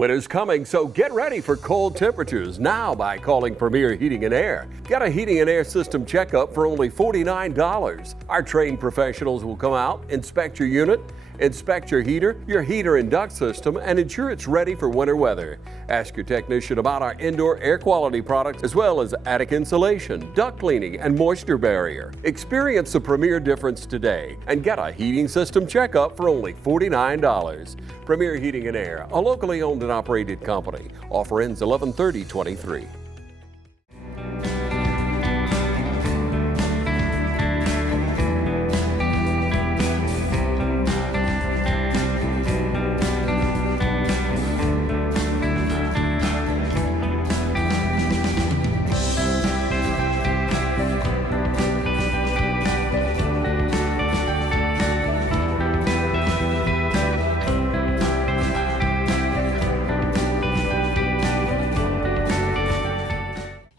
Winter's coming, so get ready for cold temperatures now by calling Premier Heating and Air. Get a heating and air system checkup for only $49. Our trained professionals will come out, inspect your unit, inspect your heater and duct system, and ensure it's ready for winter weather. Ask your technician about our indoor air quality products as well as attic insulation, duct cleaning, and moisture barrier. Experience the Premier difference today and get a heating system checkup for only $49. Premier Heating and Air, a locally owned and operated company. Offer ends 11/30/23.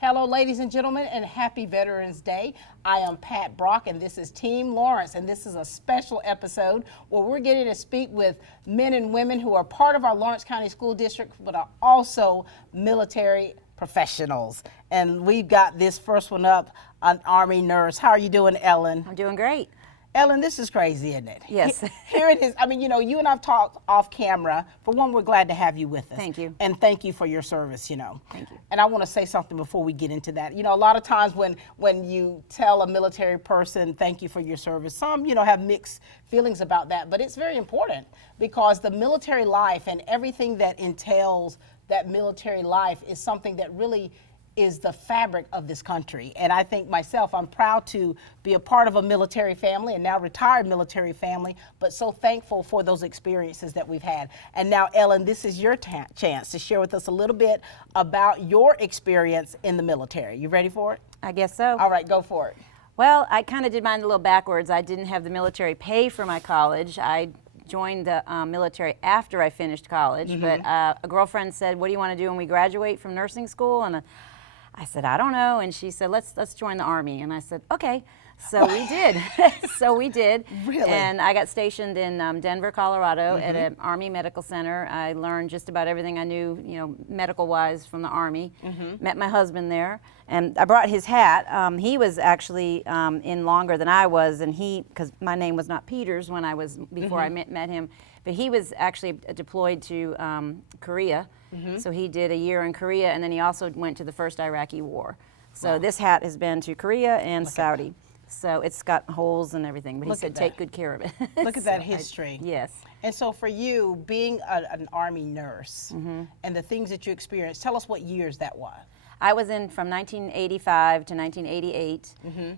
Hello, ladies and gentlemen, and happy Veterans Day. I am Pat Brock, and this is Team Lawrence, and this is a special episode where we're getting to speak with men and women who are part of our Lawrence County School District, but are also military professionals. And we've got this first one up, an Army nurse. How are you doing, Ellen? I'm doing great. Ellen, this is crazy, isn't it? Yes. Here it is. I mean, you know, you and I've talked off camera. For one, we're glad to have you with us. Thank you. And thank you for your service, you know. Thank you. And I want to say something before we get into that. You know, a lot of times when you tell a military person, thank you for your service, some, you know, have mixed feelings about that. But it's very important because the military life and everything that entails that military life is something that really is the fabric of this country. And I think myself, I'm proud to be a part of a military family and now retired military family, but so thankful for those experiences that we've had. And now, Ellen, this is your chance to share with us a little bit about your experience in the military. You ready for it? I guess so. All right, go for it. Well, I kind of did mine a little backwards. I didn't have the military pay for my college. I joined the military after I finished college, but a girlfriend said, what do you want to do when we graduate from nursing school? And I said, I don't know. And she said, let's join the Army. And I said, okay. So we did. So we did. Really? And I got stationed in Denver, Colorado at an Army medical center. I learned just about everything I knew, you know, medical-wise from the Army. Met my husband there. And I brought his hat. He was actually in longer than I was. And because my name was not Peters when I was, before I met him. But he was actually deployed to Korea. So he did a year in Korea, and then he also went to the first Iraqi war. So this hat has been to Korea and Saudi. So it's got holes and everything, but he said take good care of it. Look at that history. Yes. And so for you, being an Army nurse and the things that you experienced, tell us what years that was. I was in from 1985 to 1988,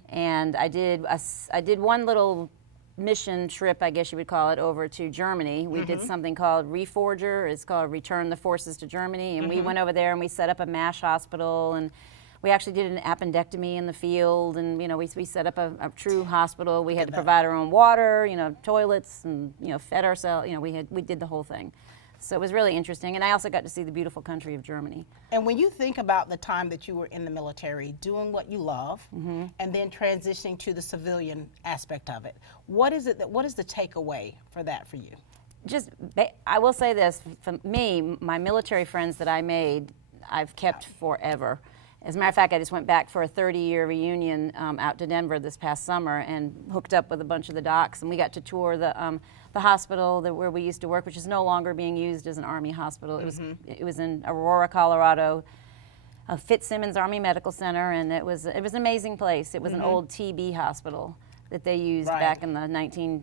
and I did one little mission trip, I guess you would call it, over to Germany. We did something called Reforger. It's called Return the Forces to Germany. And we went over there and we set up a MASH hospital, and we actually did an appendectomy in the field, and you know, we set up a true hospital. We had to provide our own water, you know, toilets, and you know, fed ourselves. You know, we did the whole thing. So it was really interesting, and I also got to see the beautiful country of Germany. And when you think about the time that you were in the military, doing what you love, and then transitioning to the civilian aspect of it, what is the takeaway for that for you? I will say this, for me, my military friends that I made, I've kept forever. As a matter of fact, I just went back for a 30-year reunion out to Denver this past summer and hooked up with a bunch of the docs, and we got to tour the hospital where we used to work, which is no longer being used as an Army hospital. It was in Aurora, Colorado, Fitzsimmons Army Medical Center, and it was an amazing place. It was an old TB hospital that they used back in the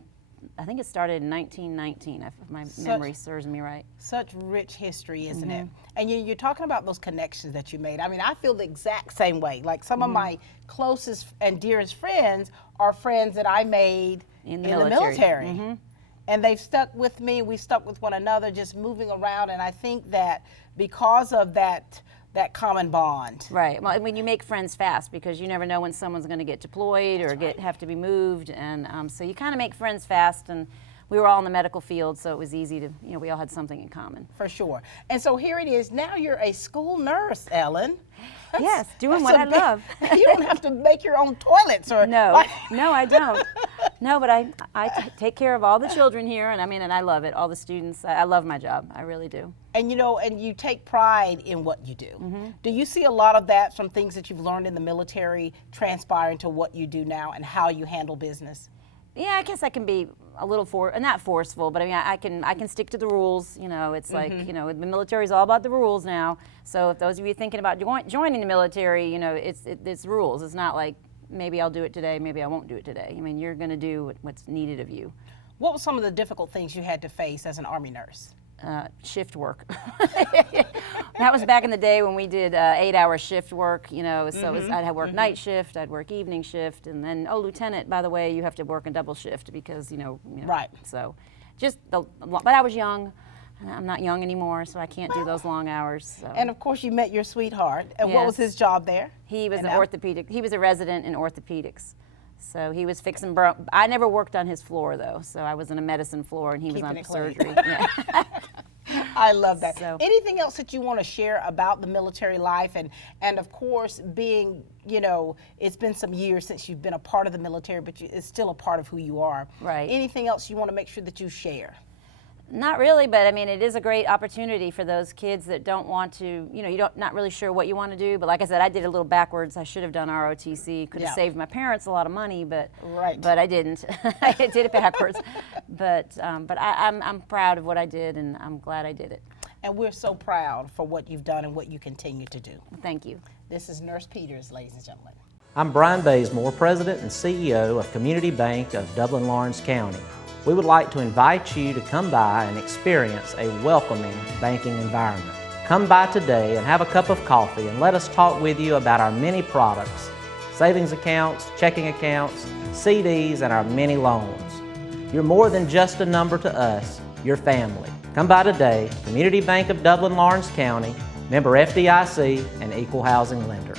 I think it started in 1919, if my memory serves me right. Such rich history, isn't it? And you're talking about those connections that you made. I mean, I feel the exact same way. Like some of my closest and dearest friends are friends that I made in the military. And they've stuck with me. We stuck with one another, just moving around. And I think that because of that common bond. Right. Well, I mean, you make friends fast because you never know when someone's going to get deployed or have to be moved, and so you kind of make friends fast. And we were all in the medical field, so it was easy to, you know, we all had something in common. For sure. And so here it is. Now you're a school nurse, Ellen. Yes, doing what I love. You don't have to make your own toilets or. No, no, I don't. No, but I take care of all the children here, and I love it. All the students, I love my job. I really do. And and you take pride in what you do. Mm-hmm. Do you see a lot of that from things that you've learned in the military transpire into what you do now and how you handle business? Yeah, I guess I can be a little not forceful, but I can stick to the rules. It's like, the military is all about the rules now. So if those of you thinking about joining the military, it's rules. It's not like maybe I'll do it today, maybe I won't do it today. You're going to do what's needed of you. What were some of the difficult things you had to face as an Army nurse? Shift work. That was back in the day when we did 8-hour shift work, so I'd work night shift, I'd work evening shift, and then, lieutenant, by the way, you have to work a double shift because, Right. So but I was young, and I'm not young anymore, so I can't do those long hours. So. And of course you met your sweetheart, and what Yes. was his job there? He was he was a resident in orthopedics. So he was fixing, I never worked on his floor though, so I was on a medicine floor and he was Keeping on it clean. surgery. Yeah. I love that. So- Anything else that you want to share about the military life and of course being, it's been some years since you've been a part of the military, but it's still a part of who you are. Right. Anything else you want to make sure that you share? Not really, but it is a great opportunity for those kids that don't want to, not really sure what you want to do. But like I said, I did it a little backwards. I should have done ROTC. Could have saved my parents a lot of money, but I didn't. I did it backwards. But I'm proud of what I did, and I'm glad I did it. And we're so proud for what you've done and what you continue to do. Thank you. This is Nurse Peters, ladies and gentlemen. I'm Brian Bazemore, President and CEO of Community Bank of Dublin-Lawrence County. We would like to invite you to come by and experience a welcoming banking environment. Come by today and have a cup of coffee and let us talk with you about our many products, savings accounts, checking accounts, CDs, and our many loans. You're more than just a number to us, you're family. Come by today, Community Bank of Dublin-Lawrence County, member FDIC, and equal housing lender.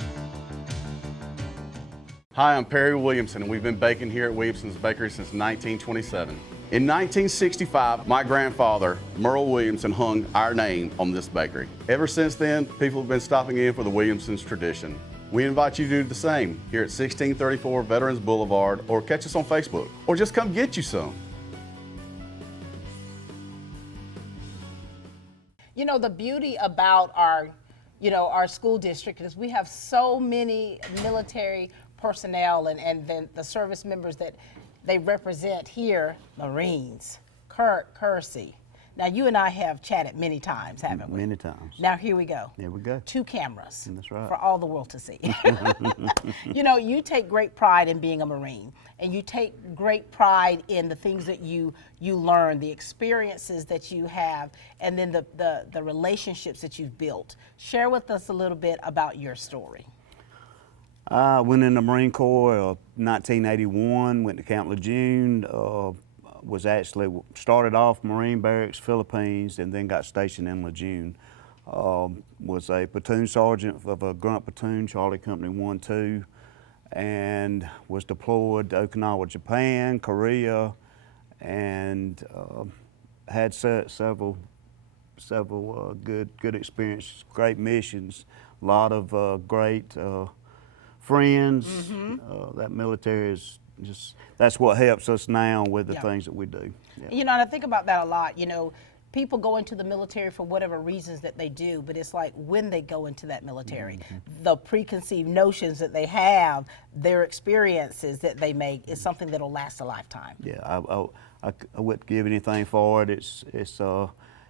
Hi, I'm Perry Williamson, and we've been baking here at Williamson's Bakery since 1927. In 1965, my grandfather, Merle Williamson, hung our name on this bakery. Ever since then, people have been stopping in for the Williamson's tradition. We invite you to do the same here at 1634 Veterans Boulevard, or catch us on Facebook, or just come get you some. The beauty about our school district is we have so many military personnel and then the service members that they represent here, Marines, Kersey. Now, you and I have chatted many times, haven't we? Many times. Now, here we go. Here we go. 2 cameras. That's right. For all the world to see. You take great pride in being a Marine, and you take great pride in the things that you learn, the experiences that you have, and then the relationships that you've built. Share with us a little bit about your story. I went in the Marine Corps 1981, went to Camp Lejeune, started off Marine Barracks, Philippines, and then got stationed in Lejeune. Was a platoon sergeant of a grunt platoon, Charlie Company 1-2, and was deployed to Okinawa, Japan, Korea, and had several good experiences, great missions, a lot of great friends. That military is that's what helps us now with the things that we do. Yeah. And I think about that a lot. People go into the military for whatever reasons that they do, but it's like when they go into that military, the preconceived notions that they have, their experiences that they make is something that'll last a lifetime. Yeah, I wouldn't give anything for it.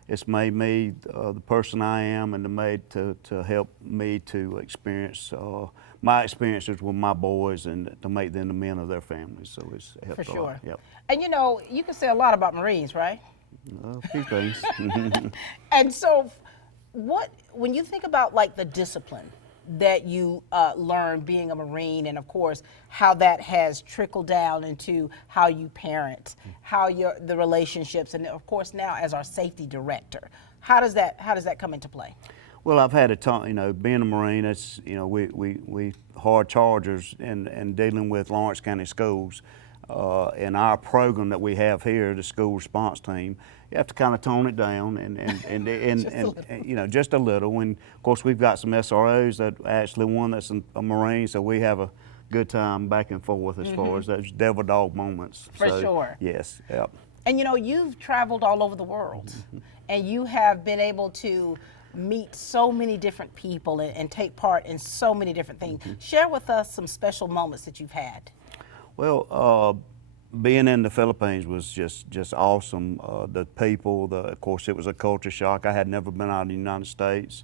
It's made me the person I am, and made to help me to experience my experiences with my boys and to make them the men of their families. So it's helped For a sure. lot. Yep. And you can say a lot about Marines, right? A few things. And so when you think about like the discipline that you learn being a Marine, and of course how that has trickled down into how you parent, how the relationships, and of course now as our safety director, how does that come into play? Well, I've had a ton, being a Marine, it's, we hard chargers and dealing with Lawrence County schools. In our program that we have here, the school response team, you have to kind of tone it down and just a little. And of course, we've got some SROs that actually one that's a Marine, so we have a good time back and forth as far as those devil dog moments. For sure. Yes, yep. And you know, you've traveled all over the world, and you have been able to meet so many different people and take part in so many different things. Share with us some special moments that you've had. Well, being in the Philippines was just awesome. The people, of course, it was a culture shock. I had never been out of the United States.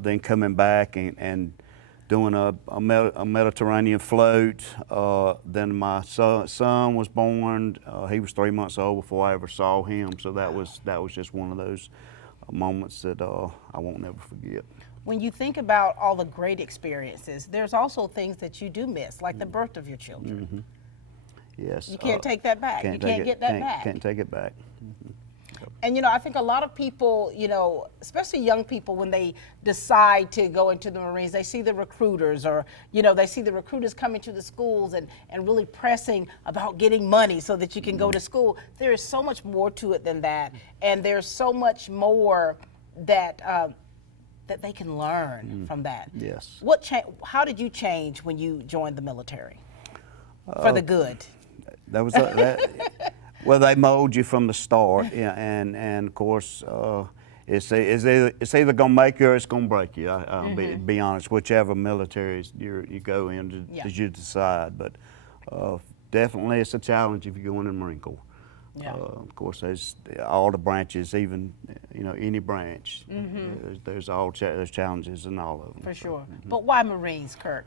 Then coming back and doing a Mediterranean float. Then my son was born. He was 3 months old before I ever saw him. So that was just one of those moments that I won't never forget. When you think about all the great experiences, there's also things that you do miss, like the birth of your children. Yes. You can't take that back. You can't get that back. Can't take it back. And you know, I think a lot of people, you know, especially young people, when they decide to go into the Marines, they see the recruiters, or you know, they see the recruiters coming to the schools and really pressing about getting money so that you can go to school. There is so much more to it than that, and there's so much more that that they can learn from that. Yes. How did you change when you joined the military for the good? That was well, they mold you from the start, yeah, and of course, it's either gonna make you or it's gonna break you. I'll be honest, whichever military you go in, as you decide. But definitely, it's a challenge if you go in the Marine Corps. Yeah. Of course, there's all the branches, even any branch. There's there's challenges in all of them. For sure. But why Marines, Kirk?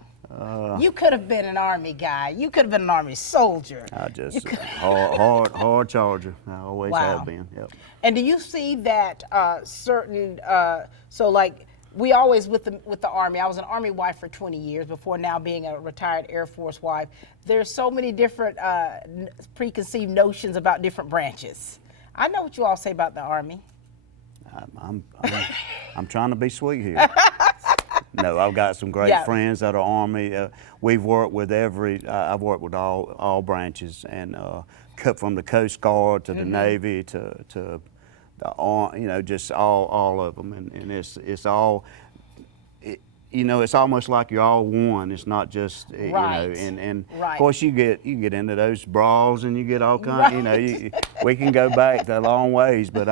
You could have been an Army guy. You could have been an Army soldier. I just hard charger. I always have been. Yep. And do you see that certain? So like we always with the Army. I was an Army wife for 20 years before now being a retired Air Force wife. There's so many different preconceived notions about different branches. I know what you all say about the Army. I'm trying to be sweet here. No, I've got some great friends that are Army. We've worked with I've worked with all branches, and cut from the Coast Guard to the Navy to the just all of them, and it's all. It's almost like you're all one. It's not just and of course you get into those brawls and you get all kinds. We can go back a long ways, but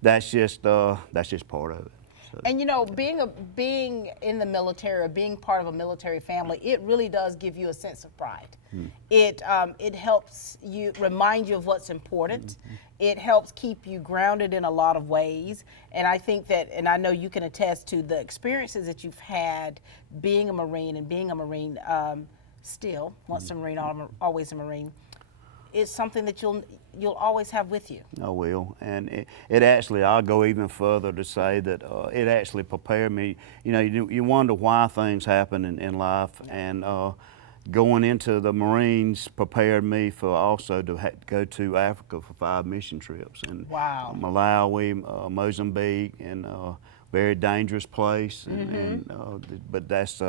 that's just part of it. So. And you know, being in the military or being part of a military family, it really does give you a sense of pride. It helps you remind you of what's important. It helps keep you grounded in a lot of ways. And I think that, and I know you can attest to the experiences that you've had being a Marine and being a Marine still, once a Marine, always a Marine, is something that you'll always have with you. I will, and it actually, I'll go even further to say that it actually prepared me. You wonder why things happen in life, and going into the Marines prepared me for also to go to Africa for 5 mission trips, and Malawi, Mozambique, and very dangerous place, but that's.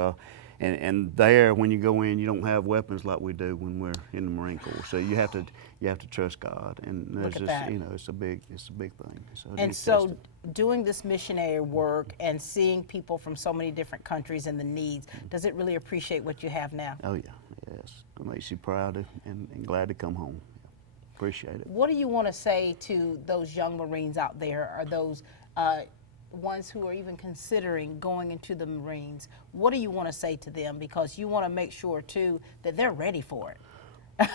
And there, when you go in, you don't have weapons like we do when we're in the Marine Corps. So you have to trust God, and there's it's a big thing. So doing this missionary work and seeing people from so many different countries and the needs, does it really appreciate what you have now? Oh yeah, yes. It makes you proud and glad to come home. Appreciate it. What do you want to say to those young Marines out there, or those ones who are even considering going into the Marines? What do you want to say to them? Because you want to make sure too that they're ready for it.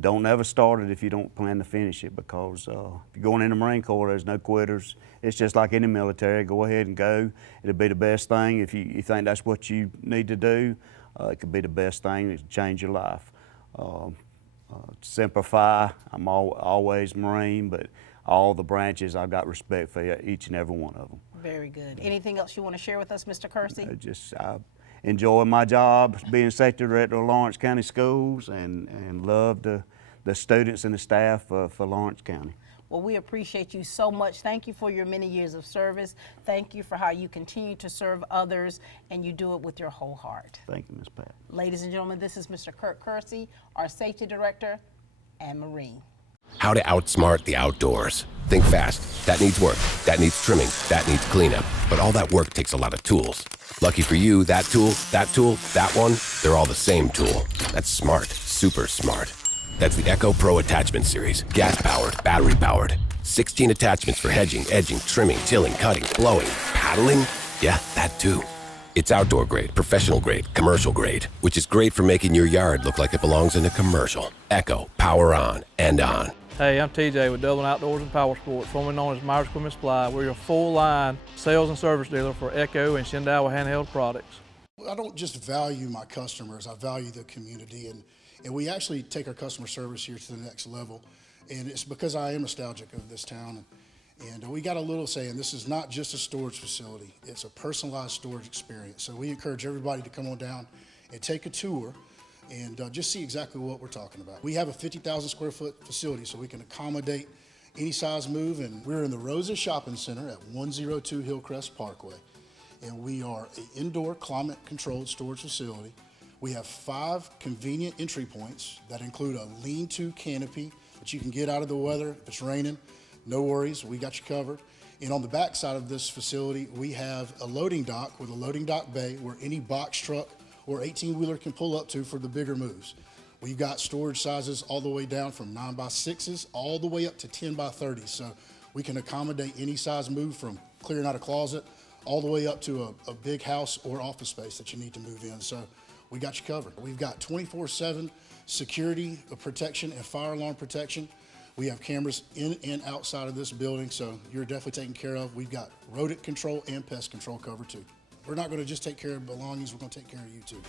Don't ever start it if you don't plan to finish it, because if you're going in the Marine Corps, there's no quitters. It's just like any military. Go ahead and go. It'll be the best thing. If you think that's what you need to do, it could be the best thing to change your life. Simplify. I'm always Marine, but all the branches, I've got respect for each and every one of them. Very good. Anything else you want to share with us, Mr. Kersey? I enjoy my job being safety director of Lawrence County Schools, and love the students and the staff for Lawrence County. Well, we appreciate you so much. Thank you for your many years of service. Thank you for how you continue to serve others, and you do it with your whole heart. Thank you, Ms. Pat. Ladies and gentlemen, this is Mr. Kirk Kersey, our safety director and Marine. How to outsmart the outdoors. Think fast. That needs work. That needs trimming. That needs cleanup. But all that work takes a lot of tools. Lucky for you, that tool, that one, they're all the same tool. That's smart. Super smart. That's the Echo Pro Attachment Series. Gas-powered, battery-powered. 16 attachments for hedging, edging, trimming, tilling, cutting, blowing, paddling. Yeah, that too. It's outdoor grade, professional grade, commercial grade, which is great for making your yard look like it belongs in a commercial. Echo, power on and on. Hey, I'm TJ with Dublin Outdoors and Power Sports, formerly known as Myers Equipment Supply. We're your full-line sales and service dealer for Echo and Shindawa handheld products. I don't just value my customers, I value the community, and we actually take our customer service here to the next level. And it's because I am nostalgic of this town. And we got a little saying, this is not just a storage facility, it's a personalized storage experience. So we encourage everybody to come on down and take a tour and just see exactly what we're talking about. We have a 50,000 square foot facility, so we can accommodate any size move, and we're in the Rosa Shopping Center at 102 Hillcrest Parkway. And we are an indoor climate controlled storage facility. We have 5 convenient entry points that include a lean-to canopy that you can get out of the weather if it's raining. No worries, we got you covered. And on the back side of this facility, we have a loading dock with a loading dock bay where any box truck or 18-wheeler can pull up to for the bigger moves. We've got storage sizes all the way down from 9x6s all the way up to 10x30s. So we can accommodate any size move from clearing out a closet all the way up to a big house or office space that you need to move in. So we got you covered. We've got 24/7 security protection and fire alarm protection. We have cameras in and outside of this building, so you're definitely taken care of. We've got rodent control and pest control covered too. We're not going to just take care of belongings, we're going to take care of you too.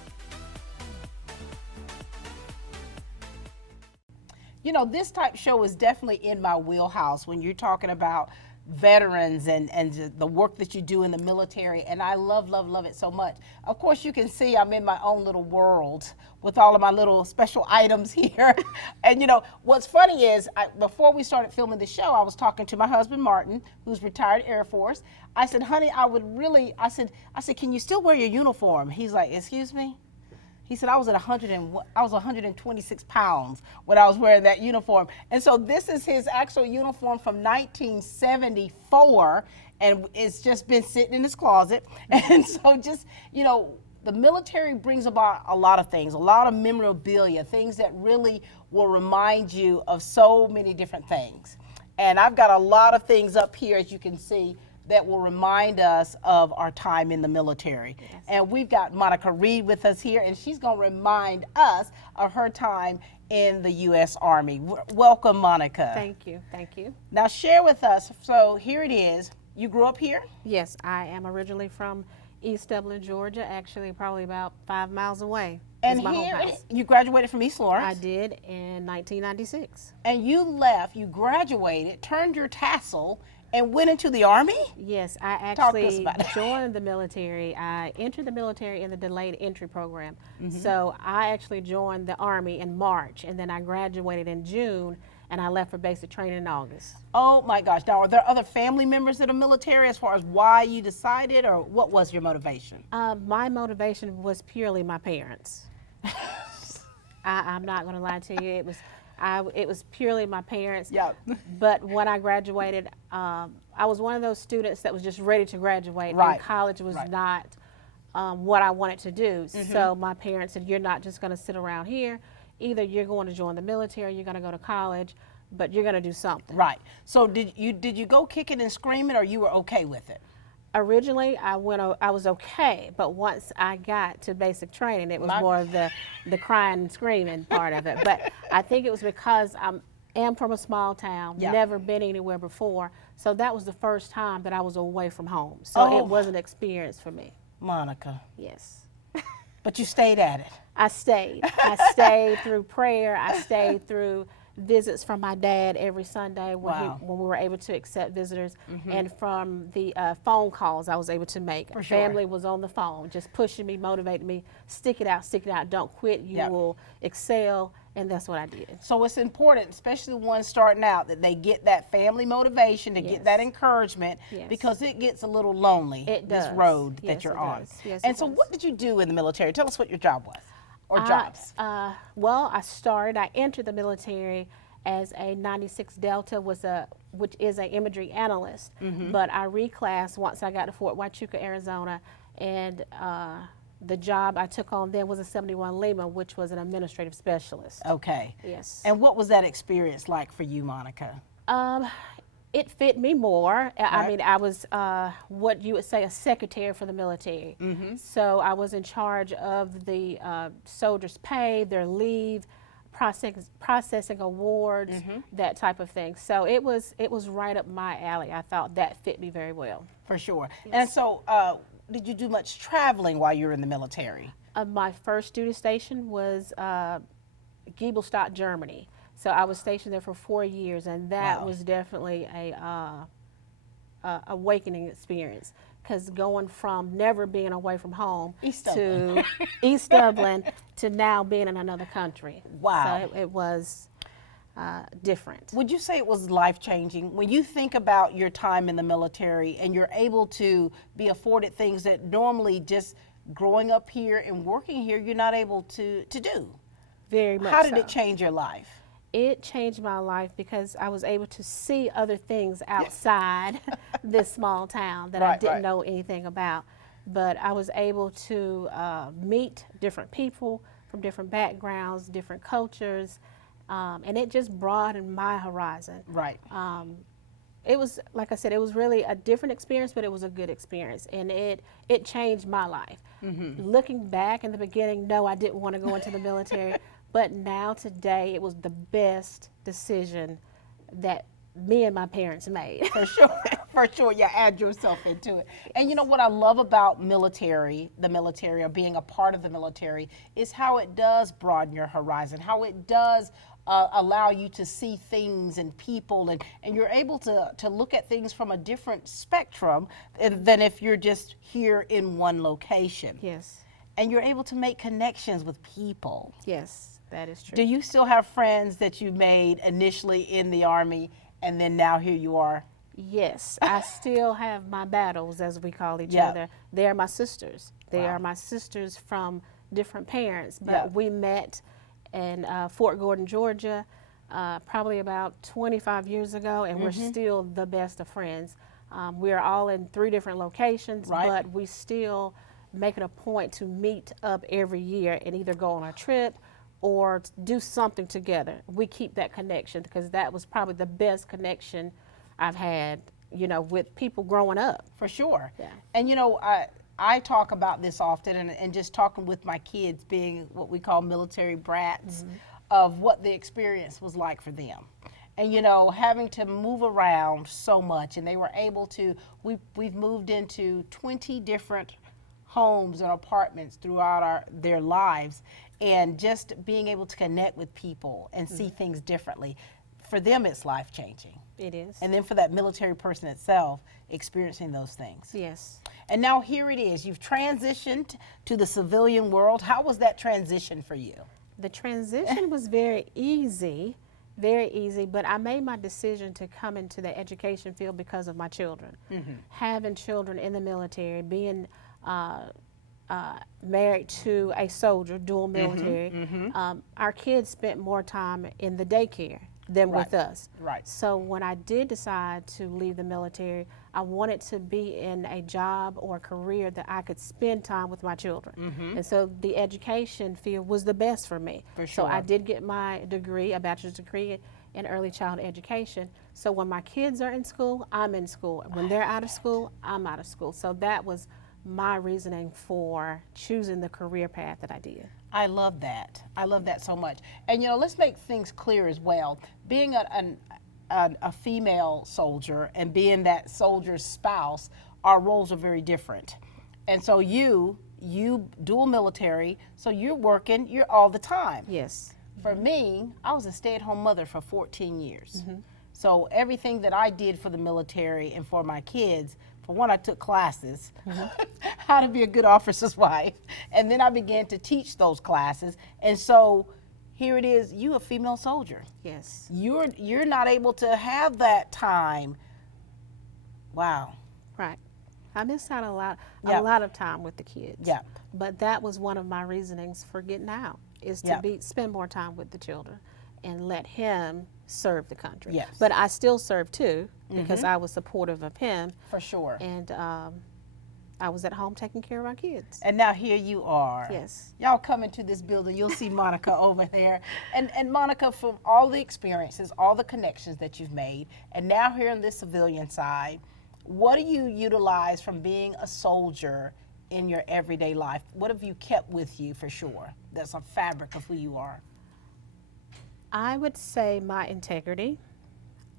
You know, this type show is definitely in my wheelhouse when you're talking about veterans and the work that you do in the military, and I love it so much. Of course, you can see I'm in my own little world with all of my little special items here. And you know, what's funny is, before we started filming the show, I was talking to my husband, Martin, who's retired Air Force. I said, honey, I said, can you still wear your uniform? He's like, excuse me? He said, I was 126 pounds when I was wearing that uniform. And so this is his actual uniform from 1974, and it's just been sitting in his closet. And so just, you know, the military brings about a lot of things, a lot of memorabilia, things that really will remind you of so many different things. And I've got a lot of things up here, as you can see, that will remind us of our time in the military. Yes. And we've got Monica Reed with us here, and she's gonna remind us of her time in the U.S. Army. Welcome, Monica. Thank you, thank you. Now share with us, so here it is. You grew up here? Yes, I am originally from East Dublin, Georgia, actually probably about 5 miles away. And here, you graduated from East Lawrence? I did in 1996. And you left, you graduated, turned your tassel, and went into the Army? Yes, I actually joined the military. I entered the military in the delayed entry program. Mm-hmm. So I actually joined the Army in March, and then I graduated in June, and I left for basic training in August. Oh my gosh. Now, are there other family members that are military as far as why you decided, or what was your motivation? My motivation was purely my parents. I'm not gonna lie to you, it was purely my parents. Yeah. But when I graduated, I was one of those students that was just ready to graduate. Right. And college was not what I wanted to do. Mm-hmm. So my parents said, you're not just gonna sit around here. Either you're going to join the military, you're gonna go to college, but you're gonna do something. Right. So did you go kicking and screaming, or you were okay with it? Originally, I was okay, but once I got to basic training, it was more of the crying and screaming part of it. But I think it was because I am from a small town, never been anywhere before, so that was the first time that I was away from home. So it was an experience for me. Monica. Yes. But you stayed at it. I stayed. I stayed through prayer. I stayed through visits from my dad every Sunday when we were able to accept visitors, and from the phone calls I was able to make. Family was on the phone, just pushing me, motivating me, stick it out, don't quit, you will excel, and that's what I did. So it's important, especially the ones starting out, that they get that family motivation, to get that encouragement, because it gets a little lonely, this road that you're on. Yes, and so what did you do in the military? Tell us what your job was. Or jobs? Well, I entered the military as a 96 Delta, which is an imagery analyst. But I reclassed once I got to Fort Huachuca, Arizona, and the job I took on then was a 71 Lima, which was an administrative specialist. Okay. Yes. And what was that experience like for you, Monica? It fit me more. I Right. mean, I was what you would say a secretary for the military. So I was in charge of the soldiers' pay, their leave, processing awards, that type of thing. So it was right up my alley. I thought that fit me very well. For sure. And so, did you do much traveling while you were in the military? My first duty station was Giebelstadt, Germany. So I was stationed there for 4 years, and that Wow. was definitely a awakening experience. Because going from never being away from home East to East Dublin to now being in another country. Wow. So it was different. Would you say it was life-changing? When you think about your time in the military and you're able to be afforded things that normally just growing up here and working here, you're not able to do. Very much How did so. it change your life? It changed my life because I was able to see other things outside this small town that I Right, didn't right. know anything about. But I was able to meet different people from different backgrounds, different cultures, and it just broadened my horizon. Right. It was, like I said, it was really a different experience, but it was a good experience, and it changed my life. Looking back in the beginning, no, I didn't want to go into the military, but now today, it was the best decision that me and my parents made. For sure, for sure. You add yourself into it. And you know what I love about the military, or being a part of the military, is how it does broaden your horizon, how it does allow you to see things and people, and you're able to look at things from a different spectrum than if you're just here in one location. Yes, And you're able to make connections with people. yes, that is true. Do you still have friends that you made initially in the Army, and then now here you are? Yes, I still have my battles, as we call each Yeah. other. They are my sisters. They Wow. are my sisters from different parents, but Yeah. we met in Fort Gordon, Georgia, probably about 25 years ago, and we're still the best of friends. We are all in 3 different locations, Right. but we still make it a point to meet up every year and either go on a trip or do something together. We keep that connection because that was probably the best connection I've had, you know, with people growing up. For sure. Yeah. And you know, I talk about this often, and just talking with my kids, being what we call military brats, of what the experience was like for them. And you know, having to move around so much, and they were able to, we've moved into 20 different homes and apartments throughout their lives, and just being able to connect with people and see things differently. For them, it's life-changing. It is. And then for that military person itself, experiencing those things. Yes. And now here it is. You've transitioned to the civilian world. How was that transition for you? The transition was very easy, but I made my decision to come into the education field because of my children. Having children in the military, being married to a soldier, dual military, our kids spent more time in the daycare than with us. Right. So when I did decide to leave the military, I wanted to be in a job or a career that I could spend time with my children. And so the education field was the best for me. For So I sure. did get my degree, a bachelor's degree in early childhood education. So when my kids are in school, I'm in school. When they're out of school, I'm out of school. So that was my reasoning for choosing the career path that I did. I love that. I love that so much. And you know, let's make things clear as well. Being a female soldier and being that soldier's spouse, our roles are very different. And so you dual military, so you're all the time. Yes. For me, I was a stay-at-home mother for 14 years. So everything that I did for the military and for my kids, for one, I took classes, how to be a good officer's wife, and then I began to teach those classes. And so here it is, you a female soldier. Yes. You're not able to have that time. Wow. Right. I missed out a Yep. lot of time with the kids. Yep. But that was one of my reasonings for getting out, is to Yep. spend more time with the children and let him serve the country. Yes. But I still serve too, because I was supportive of him. For sure. And I was at home taking care of our kids. And now here you are. Yes. Y'all come into this building, you'll see Monica over there. And Monica, from all the experiences, all the connections that you've made, and now here on this civilian side, what do you utilize from being a soldier in your everyday life? What have you kept with you for sure? That's a fabric of who you are. I would say my integrity.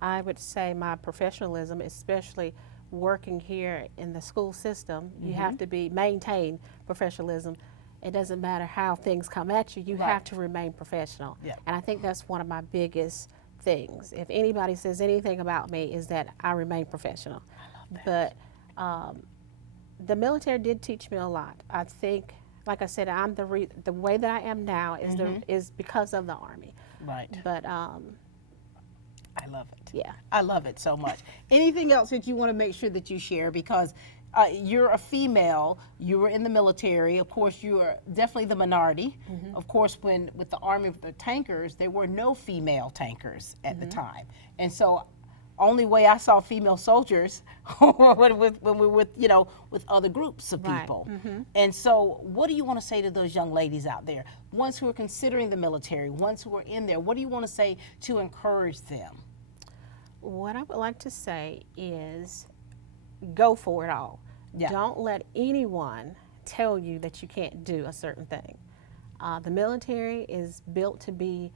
I would say my professionalism, especially working here in the school system. You have to maintain professionalism. It doesn't matter how things come at you, you have to remain professional. Yeah. And I think that's one of my biggest things. If anybody says anything about me, is that I remain professional. But the military did teach me a lot. I think, like I said, I'm the way that I am now is because of the Army. Right. But I love it. yeah. I love it so much. Anything else that you want to make sure that you share? Because you're a female, you were in the military, of course you are definitely the minority. Of course, with the Army, with the tankers, there were no female tankers at the time. And so only way I saw female soldiers when we were with, with other groups of people. And so what do you want to say to those young ladies out there, ones who are considering the military, ones who are in there? What do you want to say to encourage them? What I would like to say is go for it all. Yeah. Don't let anyone tell you that you can't do a certain thing. The military is built to be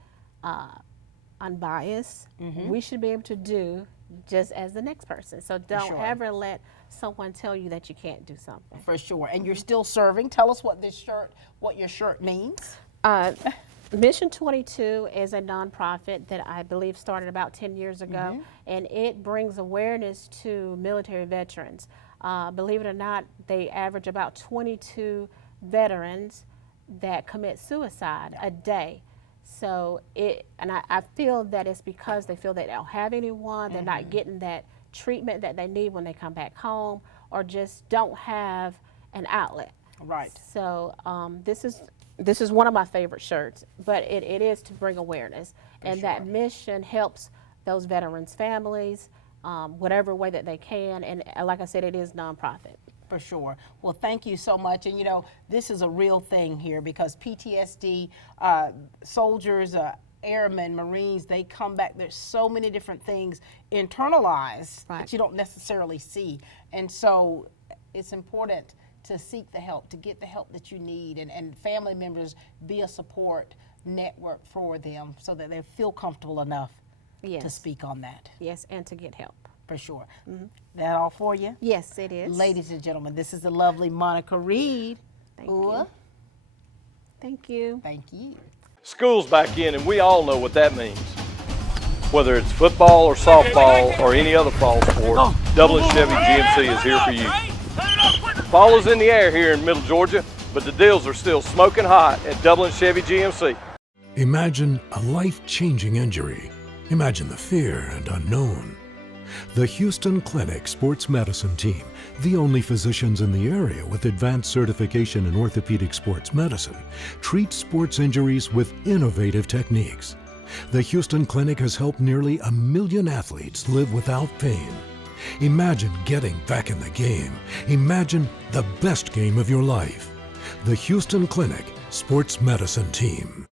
unbiased. We should be able to do just as the next person. So don't ever let someone tell you that you can't do something. For sure. And you're still serving. Tell us what your shirt means. Mission 22 is a nonprofit that I believe started about 10 years ago, and it brings awareness to military veterans. Believe it or not, they average about 22 veterans that commit suicide a day. So I feel that it's because they feel they don't have anyone, they're not getting that treatment that they need when they come back home, or just don't have an outlet. Right. So this is one of my favorite shirts, but it is to bring awareness. And that mission helps those veterans' families, whatever way that they can. And like I said, it is nonprofit. For sure. Well, thank you so much. And this is a real thing here, because PTSD, soldiers, airmen, Marines, they come back. There's so many different things internalized that you don't necessarily see. And so it's important to seek the help, to get the help that you need, and family members be a support network for them so that they feel comfortable enough to speak on that. Yes, and to get help. For sure. That all for you? Yes, it is. Ladies and gentlemen, this is the lovely Monica Reed. Thank you. Thank you. Thank you. School's back in, and we all know what that means. Whether it's football or softball or any other fall sport, Dublin Chevy GMC is here for you. Fall is in the air here in Middle Georgia, but the deals are still smoking hot at Dublin Chevy GMC. Imagine a life-changing injury. Imagine the fear and unknown. The Houston Clinic Sports Medicine Team, the only physicians in the area with advanced certification in orthopedic sports medicine, treats sports injuries with innovative techniques. The Houston Clinic has helped nearly 1 million athletes live without pain. Imagine getting back in the game. Imagine the best game of your life. The Houston Clinic Sports Medicine Team.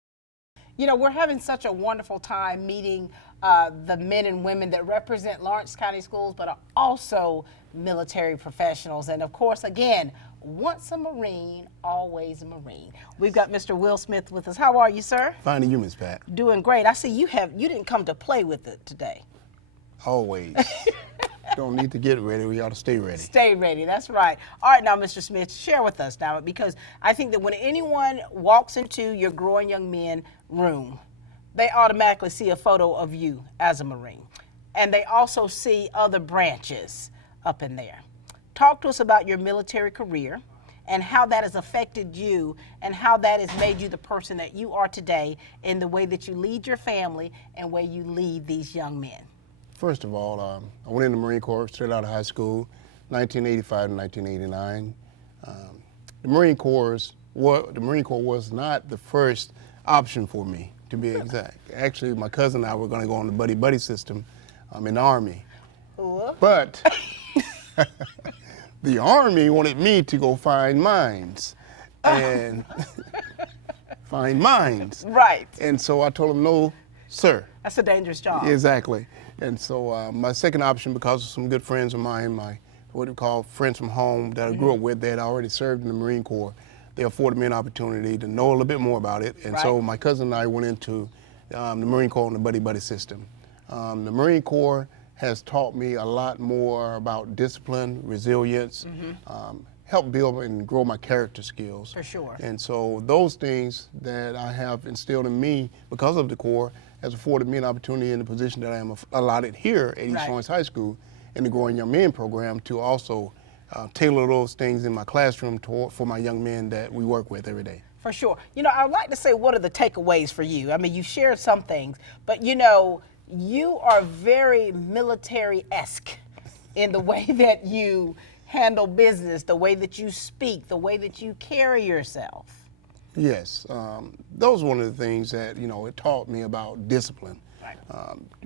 We're having such a wonderful time meeting the men and women that represent Lawrence County Schools, but are also military professionals. And of course, again, once a Marine, always a Marine. We've got Mr. Will Smith with us. How are you, sir? Fine, and you, Miss Pat? Doing great. I see you didn't come to play with it today. Always. Don't need to get ready. We ought to stay ready. Stay ready. That's right. All right, now, Mr. Smith, share with us now, because I think that when anyone walks into your growing young men room, they automatically see a photo of you as a Marine, and they also see other branches up in there. Talk to us about your military career and how that has affected you and how that has made you the person that you are today in the way that you lead your family and way you lead these young men. First of all, I went in the Marine Corps straight out of high school, 1985 and 1989. The Marine Corps was not the first option for me. to be exact. Actually, my cousin and I were going to go on the buddy system in the Army. But the Army wanted me to go find mines and find mines. Right. And so I told them, no, sir. That's a dangerous job. Exactly. And so my second option, because of some good friends of mine, my what we call friends from home that I grew up with, that had already served in the Marine Corps, they afforded me an opportunity to know a little bit more about it. And so my cousin and I went into the Marine Corps on the buddy system. The Marine Corps has taught me a lot more about discipline, resilience, help build and grow my character skills. For sure. And so those things that I have instilled in me because of the Corps has afforded me an opportunity in the position that I am allotted here at East Lawrence High School in the Growing Young Men program to also tailor those things in my classroom for my young men that we work with every day. For sure. You know, I'd like to say, what are the takeaways for you? I mean, you shared some things, but you know, you are very military-esque in the way that you handle business, the way that you speak, the way that you carry yourself. Yes, those were one of the things that, you know, it taught me about discipline. Right.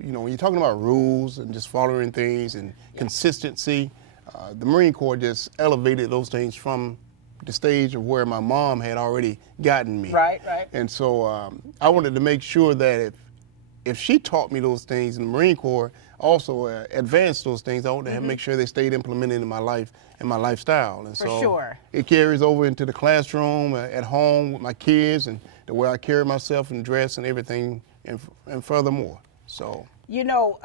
You know, when you're talking about rules and just following things and consistency, the Marine Corps just elevated those things from the stage of where my mom had already gotten me. Right, right. And so I wanted to make sure that if she taught me those things in the Marine Corps, also advanced those things, I wanted to make sure they stayed implemented in my life and my lifestyle. And so it carries over into the classroom, at home with my kids, and the way I carry myself and dress and everything, and furthermore. So, you know,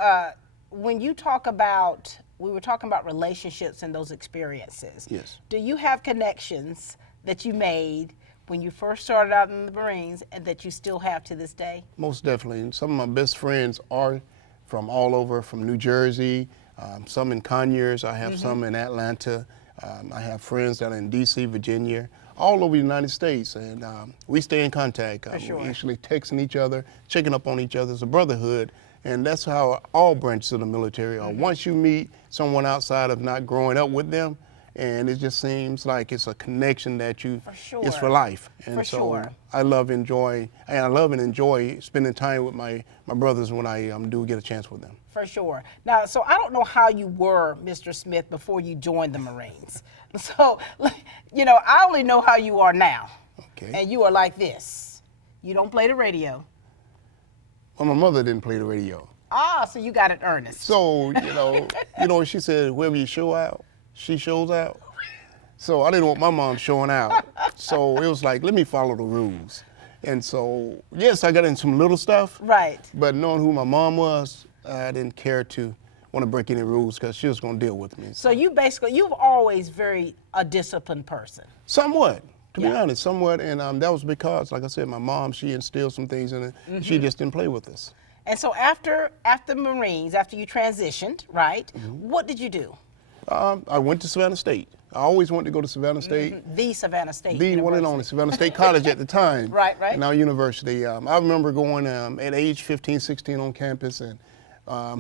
when you talk about, we were talking about relationships and those experiences. Yes. Do you have connections that you made when you first started out in the Marines and that you still have to this day? Most definitely. And some of my best friends are from all over, from New Jersey, some in Conyers. I have some in Atlanta. I have friends that are in D.C., Virginia, all over the United States. And we stay in contact. We're actually texting each other, checking up on each other. It's a brotherhood. And that's how all branches of the military are. Once you meet someone outside of not growing up with them, and it just seems like it's a connection that is for life. And so I love and enjoy spending time with my brothers when I do get a chance with them. For sure. Now, so I don't know how you were, Mr. Smith, before you joined the Marines. So, you know, I only know how you are now. Okay. And you are like this. You don't play the radio. Well, my mother didn't play the radio. Ah, so you got it earnest. So, you know, she said, wherever you show out, she shows out. So I didn't want my mom showing out. So it was like, let me follow the rules. And so, yes, I got in some little stuff. Right. But knowing who my mom was, I didn't care to want to break any rules because she was going to deal with me. So you've always a disciplined person. Somewhat. To be honest, somewhat, and that was because, like I said, my mom, she instilled some things in it. She just didn't play with us. And so after Marines, after you transitioned, right, what did you do? I went to Savannah State. I always wanted to go to Savannah State. The Savannah State The one and only Savannah State College at the time. Right. And now university. I remember going at age 15, 16 on campus and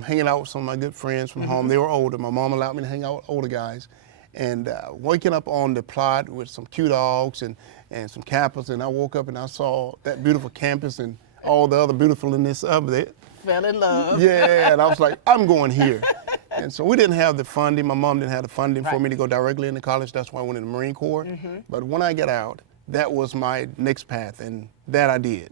hanging out with some of my good friends from home. They were older. My mom allowed me to hang out with older guys. And waking up on the plot with some Q dogs and some campers, and I woke up and I saw that beautiful campus and all the other beautifulness of it. Fell in love. Yeah, and I was like, I'm going here. And so we didn't have the funding. My mom didn't have the funding for me to go directly into college. That's why I went in the Marine Corps. But when I got out, that was my next path, and that I did.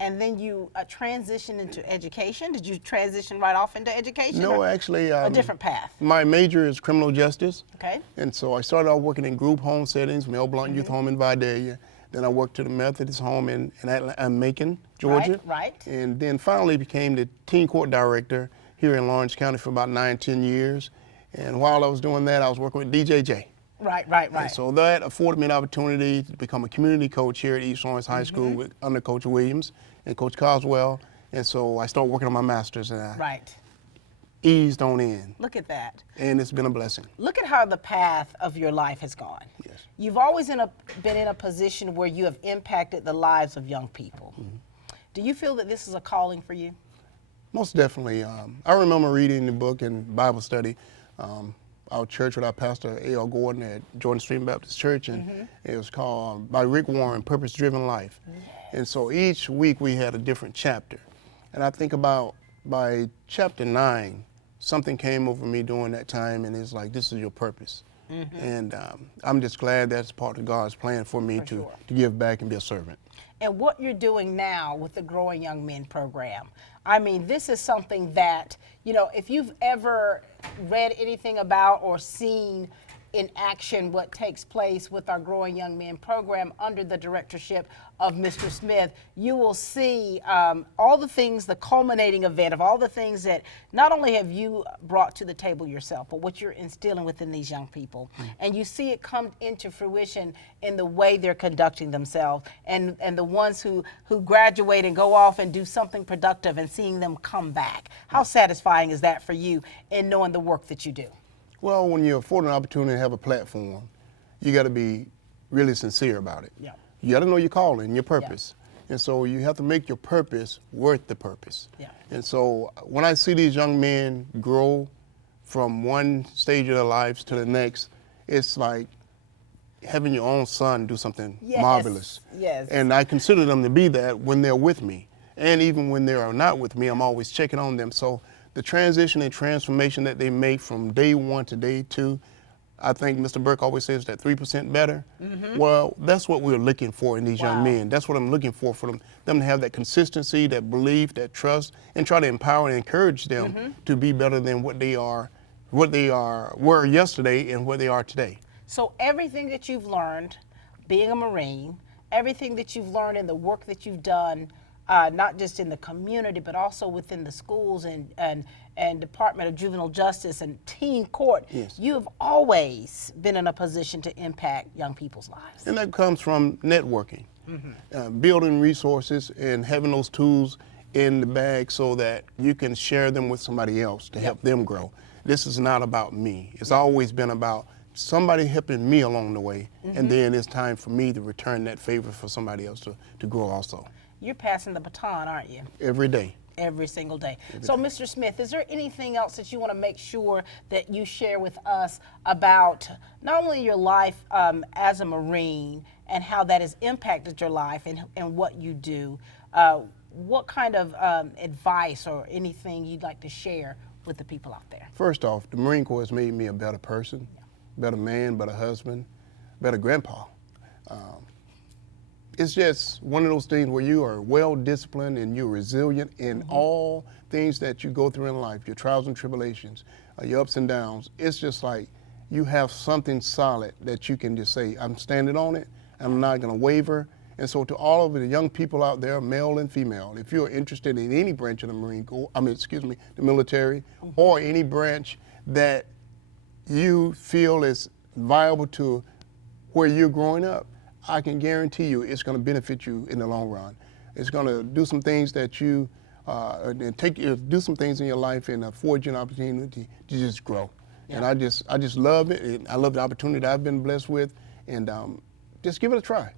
And then you transitioned into education. Did you transition right off into education? No, actually. A different path. My major is criminal justice. Okay. And so I started out working in group home settings, Mel Blount Youth Home in Vidalia. Then I worked to the Methodist Home in Macon, Georgia. Right. And then finally became the teen court director here in Lawrence County for about 9-10 years. And while I was doing that, I was working with DJJ. Right. And so that afforded me an opportunity to become a community coach here at East Lawrence High School under Coach Williams and Coach Coswell. And so I started working on my master's and I eased on in. Look at that. And it's been a blessing. Look at how the path of your life has gone. Yes. You've always been in a position where you have impacted the lives of young people. Do you feel that this is a calling for you? Most definitely. I remember reading the book in Bible study, our church with our pastor A.L. Gordon at Jordan Street Baptist Church, and it was called by Rick Warren, Purpose Driven Life. And so each week we had a different chapter. And I think about by chapter 9, something came over me during that time, and it's like, this is your purpose. And I'm just glad that's part of God's plan for me to give back and be a servant. And what you're doing now with the Growing Young Men program, I mean, this is something that, you know, if you've ever read anything about or seen in action what takes place with our Growing Young Men program under the directorship of Mr. Smith, you will see all the things, the culminating event of all the things that not only have you brought to the table yourself, but what you're instilling within these young people. And you see it come into fruition in the way they're conducting themselves, and the ones who graduate and go off and do something productive and seeing them come back. How satisfying is that for you in knowing the work that you do? Well, when you're afforded an opportunity to have a platform, you got to be really sincere about it. Yeah. You got to know your calling, your purpose. And so you have to make your purpose worth the purpose. Yeah. And so when I see these young men grow from one stage of their lives to the next, it's like having your own son do something marvelous. Yes. And I consider them to be that when they're with me. And even when they are not with me, I'm always checking on them. So the transition and transformation that they make from day 1 to day 2, I think Mr. Burke always says that 3% better. Well, that's what we're looking for in these young men. That's what I'm looking for them to have that consistency, that belief, that trust, and try to empower and encourage them to be better than what they were yesterday and what they are today. So everything that you've learned being a Marine, everything that you've learned in the work that you've done, not just in the community, but also within the schools and Department of Juvenile Justice and teen court, you have always been in a position to impact young people's lives. And that comes from networking, building resources and having those tools in the bag so that you can share them with somebody else to help them grow. This is not about me. It's always been about somebody helping me along the way, and then it's time for me to return that favor for somebody else to grow also. You're passing the baton, aren't you? Every day. Every single day. So, Mr. Smith, is there anything else that you want to make sure that you share with us about not only your life as a Marine and how that has impacted your life and what you do? What kind of advice or anything you'd like to share with the people out there? First off, the Marine Corps has made me a better person, better man, better husband, better grandpa. It's just one of those things where you are well disciplined and you're resilient in all things that you go through in life, your trials and tribulations, your ups and downs. It's just like you have something solid that you can just say, I'm standing on it, I'm not gonna waver. And so to all of the young people out there, male and female, if you're interested in any branch of the Marine Corps, the military, or any branch that you feel is viable to where you're growing up, I can guarantee you it's going to benefit you in the long run. It's going to do some things that you do some things in your life and afford you an opportunity to just grow. And I just love it. And I love the opportunity that I've been blessed with, and just give it a try.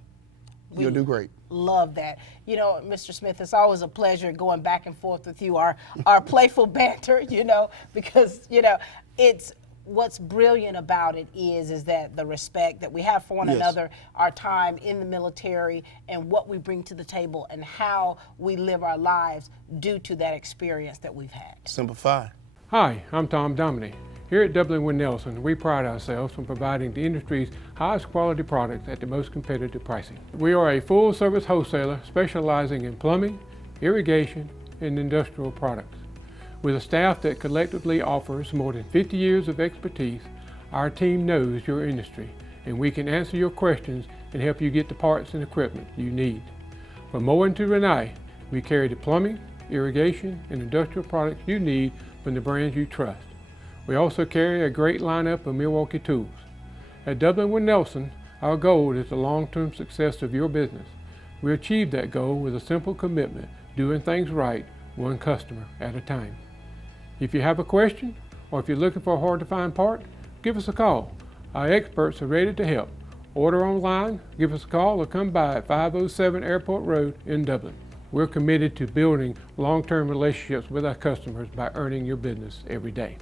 You'll do great. Love that. You know, Mr. Smith, it's always a pleasure going back and forth with you, our playful banter, you know, because, you know, it's what's brilliant about it is that the respect that we have for one another, our time in the military, and what we bring to the table and how we live our lives due to that experience that we've had. Simplify. Hi, I'm Tom Dominy. Here at W. Nelson, we pride ourselves on providing the industry's highest quality products at the most competitive pricing. We are a full-service wholesaler specializing in plumbing, irrigation, and industrial products. With a staff that collectively offers more than 50 years of expertise, our team knows your industry, and we can answer your questions and help you get the parts and equipment you need. From mowing to Renee, we carry the plumbing, irrigation, and industrial products you need from the brands you trust. We also carry a great lineup of Milwaukee tools. At W. Nelson, our goal is the long-term success of your business. We achieve that goal with a simple commitment, doing things right, one customer at a time. If you have a question, or if you're looking for a hard-to-find part, give us a call. Our experts are ready to help. Order online, give us a call, or come by at 507 Airport Road in Dublin. We're committed to building long-term relationships with our customers by earning your business every day.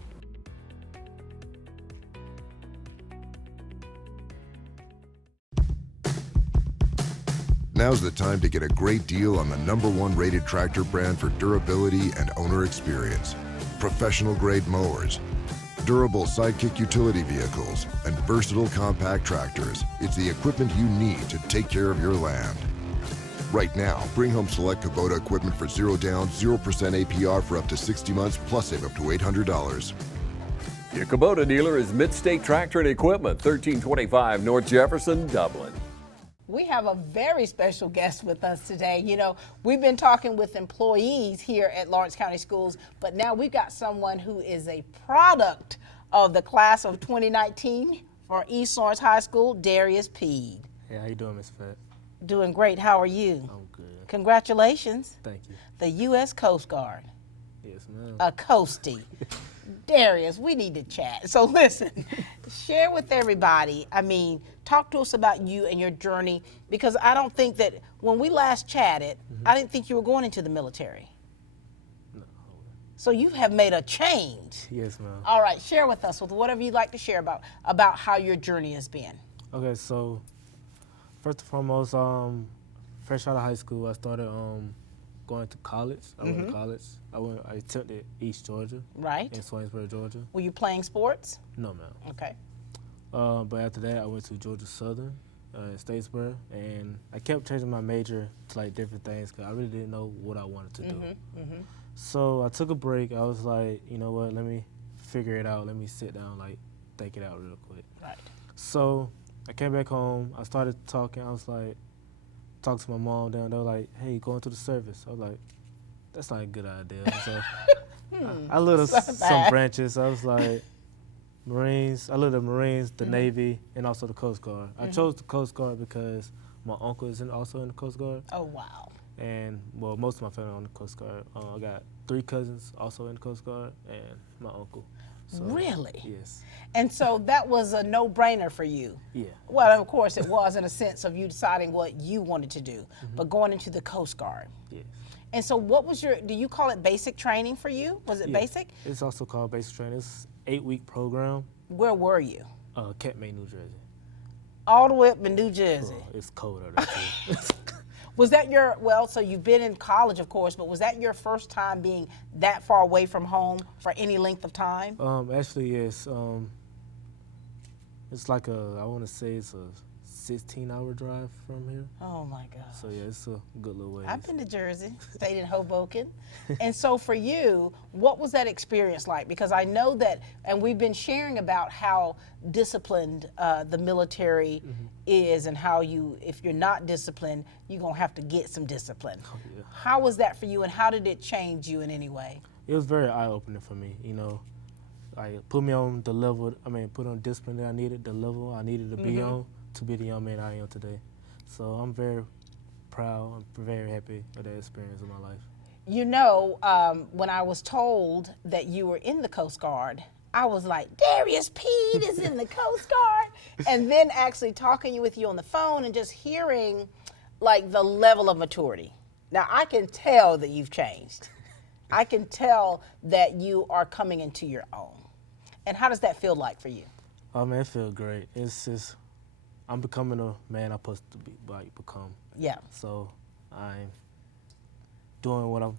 Now's the time to get a great deal on the #1 rated tractor brand for durability and owner experience. Professional grade mowers, durable sidekick utility vehicles, and versatile compact tractors. It's the equipment you need to take care of your land. Right now, bring home select Kubota equipment for 0 down, 0% APR for up to 60 months, plus save up to $800. Your Kubota dealer is Mid-State Tractor and Equipment, 1325 North Jefferson, Dublin. We have a very special guest with us today. You know, we've been talking with employees here at Lawrence County Schools, but now we've got someone who is a product of the class of 2019 for East Lawrence High School, Darius Peed. Hey, how you doing, Ms. Fett? Doing great. How are you? I'm good. Congratulations. Thank you. The U.S. Coast Guard. Yes, ma'am. A coastie. Darius, we need to chat. So listen, share with everybody, I mean, talk to us about you and your journey, because I don't think that when we last chatted, I didn't think you were going into the military. No. So you have made a change. Yes, ma'am. All right, share with us with whatever you'd like to share about how your journey has been. Okay, so first and foremost, fresh out of high school, I started going to college. I went to college. I attended East Georgia. Right. In Swainsboro, Georgia. Were you playing sports? No, ma'am. Okay. But after that, I went to Georgia Southern in Statesboro, and I kept changing my major to like different things because I really didn't know what I wanted to do. So I took a break. I was like, you know what? Let me figure it out. Let me sit down, like think it out real quick. Right. So I came back home. I started talking. I was like, talked to my mom down. They were like, "Hey, going to the service." I was like, "That's not a good idea." So I looked at some branches. I was like, Marines. I looked at Marines, the Navy, and also the Coast Guard. I chose the Coast Guard because my uncle is also in the Coast Guard. Oh, wow. And, well, most of my family on the Coast Guard. I got 3 cousins also in the Coast Guard, and my uncle. So, really? Yes. And so that was a no-brainer for you. Yeah. Well, of course, it was in a sense of you deciding what you wanted to do, but going into the Coast Guard. Yes. And so what was do you call it basic training for you? Was it basic? It's also called basic training. It's an 8-week program. Where were you? Cape May, New Jersey. All the way up in New Jersey. Oh, it's cold out there, too. Was that so you've been in college, of course, but was that your first time being that far away from home for any length of time? Actually, yes. It's like I want to say it's a 16-hour drive from here. Oh my God. So yeah, it's a good little way. I've been to Jersey, stayed in Hoboken. And so for you, what was that experience like? Because I know that, and we've been sharing about how disciplined the military is, and how if you're not disciplined, you're gonna have to get some discipline. Oh, yeah. How was that for you, and how did it change you in any way? It was very eye-opening for me, you know. Like, put me on the level, put on discipline that I needed, the level I needed to be on to be the young man I am today. So I'm very proud, I'm very happy with that experience in my life. You know, when I was told that you were in the Coast Guard, I was like, Darius Peed is in the Coast Guard. And then actually talking with you on the phone and just hearing like the level of maturity. Now I can tell that you've changed. I can tell that you are coming into your own. And how does that feel like for you? Oh man, it feels great. It's just, I'm becoming a man I'm supposed to become. Yeah. So I'm doing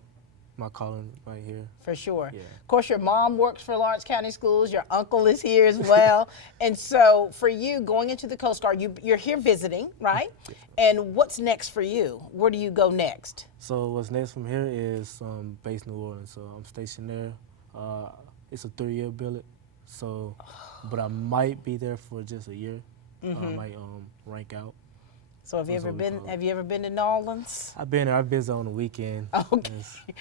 my calling right here. For sure. Yeah. Of course, your mom works for Lawrence County Schools. Your uncle is here as well. And so for you, going into the Coast Guard, you're here visiting, right? And what's next for you? Where do you go next? So what's next from here is base New Orleans. So I'm stationed there. It's a 3-year billet. So, but I might be there for just a year. I might rank out. So have you ever been to New Orleans? I've been there. I visit on the weekend. Okay.